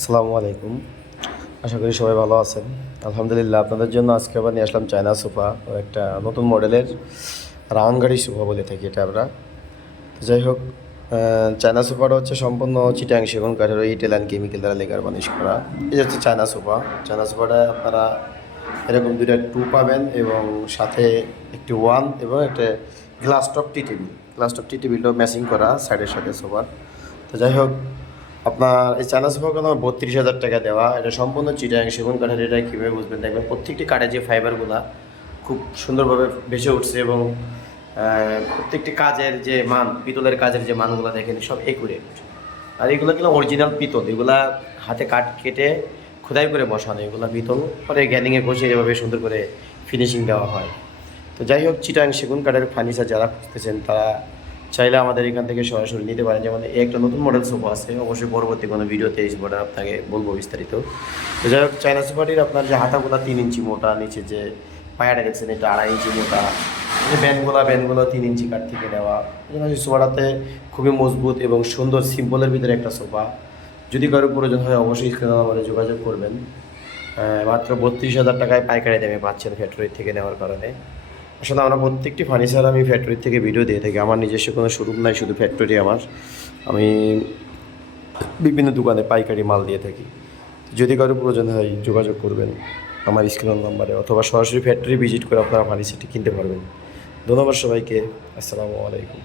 আসসালামু আলাইকুম। আশা করি সবাই ভালো আছেন। আলহামদুলিল্লাহ, আপনাদের জন্য আজকে আবার নিয়ে আসলাম চায়না সোফা ও একটা নতুন মডেলের রাউন্ড গাড়ি সোফা বলে থাকি এটা আমরা। তো যাই হোক, চায়না সোফাটা হচ্ছে সম্পূর্ণ চিটাং সেগুন কাঠের ইটেল অ্যান্ড কেমিক্যাল দ্বারা লেকার বানিশ করা। এই যে হচ্ছে চায়না সোফা। চায়না সোফাটা আপনারা এরকম দুইটা টু পাবেন এবং সাথে একটি ওয়ান এবং একটা glass top tea table. Glass top tea টেবিলটাও ম্যাচিং করা সাইডের সাথে সোফার। তো যাই হোক, আপনার এই চায়না সোফাগুলো আমার ৩২,০০০ টাকা দেওয়া। এটা সম্পূর্ণ চিটাং সেগুন কাঠের। এটা কীভাবে বুঝবেন, দেখবেন প্রত্যেকটি কাঠের যে ফাইবারগুলো খুব সুন্দরভাবে ভেসে উঠছে এবং প্রত্যেকটি কাজের যে মান, পিতলের কাজের যে মানগুলো দেখেন সব একুরেট। আর এগুলো কিন্তু অরিজিনাল পিতল, এগুলা হাতে কাঠ কেটে খোদাই করে বসানো, এগুলো পিতল পরে গ্যানিংয়ে ঘষে এভাবে সুন্দর করে ফিনিশিং দেওয়া হয়। তো যাই হোক, চিটাং সেগুন কাঠের ফার্নিচার যারা খুঁজতেছেন তারা চাইলে আমাদের এখান থেকে সরাসরি নিতে পারেন। যেমন এই একটা নতুন মডেল সোফা আছে, অবশ্যই পরবর্তী কোনো ভিডিওতে এই সোফাটা আপনাকে বলবো বিস্তারিত। তো যাই হোক, চায়না সোফাটির আপনার যে হাতাগুলো 3 ইঞ্চি মোটা, নিচে যে পায়াটা দেখছেন এটা 2.5 ইঞ্চি মোটা, যে ব্যান্ডগুলো 3 ইঞ্চি কাঠ থেকে নেওয়া। এই জন্য সোফাটাতে খুবই মজবুত এবং সুন্দর সিম্পলের ভিতরে একটা সোফা। যদি কারো প্রয়োজন হয় অবশ্যই স্ক্রিনে আমাদের যোগাযোগ করবেন। মাত্র ৩২,০০০ টাকায় পাইকারি দামে পাচ্ছেন ফ্যাক্টরি থেকে নেওয়ার কারণে। আসলে আমরা প্রত্যেকটি ফার্নিচার আমি ফ্যাক্টরি থেকে ভিডিও দিয়ে থাকি। আমার নিজস্ব কোনো শোরুম নাই, শুধু ফ্যাক্টরি আমার। আমি বিভিন্ন দোকানে পাইকারি মাল দিয়ে থাকি। যদি কারো প্রয়োজন হয় যোগাযোগ করবেন আমার স্ক্রিন নাম্বারে, অথবা সরাসরি ফ্যাক্টরি ভিজিট করে আপনারা ফার্নিচারটি কিনতে পারবেন। ধন্যবাদ সবাইকে। আসসালামু আলাইকুম।